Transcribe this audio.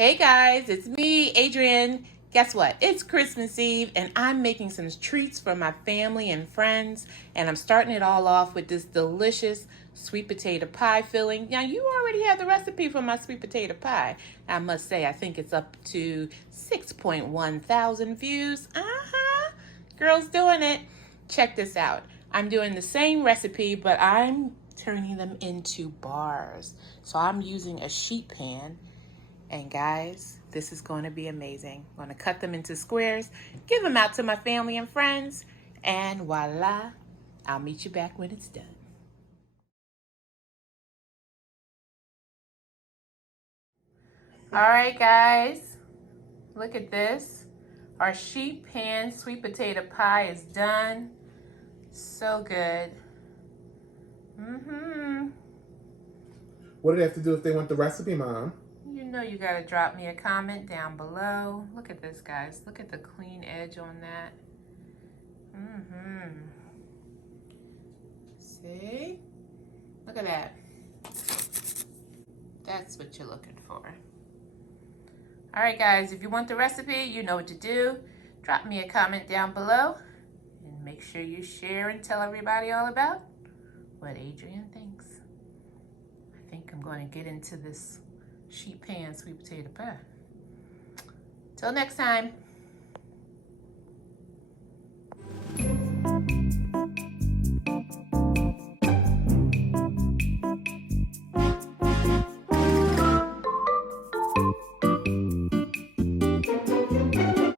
Hey guys, it's me, Adrienne. Guess what? It's Christmas Eve and I'm making some treats for my family and friends. And I'm starting it all off with this delicious sweet potato pie filling. Now, you already have the recipe for my sweet potato pie. I must say, I think it's up to 6.1 thousand views. Girl's doing it. Check this out. I'm doing the same recipe, but I'm turning them into bars. So I'm using a sheet pan. And guys, this is going to be amazing. I'm going to cut them into squares, give them out to my family and friends, and voila, I'll meet you back when it's done. All right, guys, look at this. Our sheet pan sweet potato pie is done. So good. What do they have to do if they want the recipe, Mom? You know you gotta drop me a comment down below. Look at this, guys. Look at the clean edge on that. See? Look at that. That's what you're looking for. All right, guys, if you want the recipe, you know what to do. Drop me a comment down below and make sure you share and tell everybody all about what Adrienne thinks. I think I'm going to get into this sheet pan sweet potato pie. Till next time.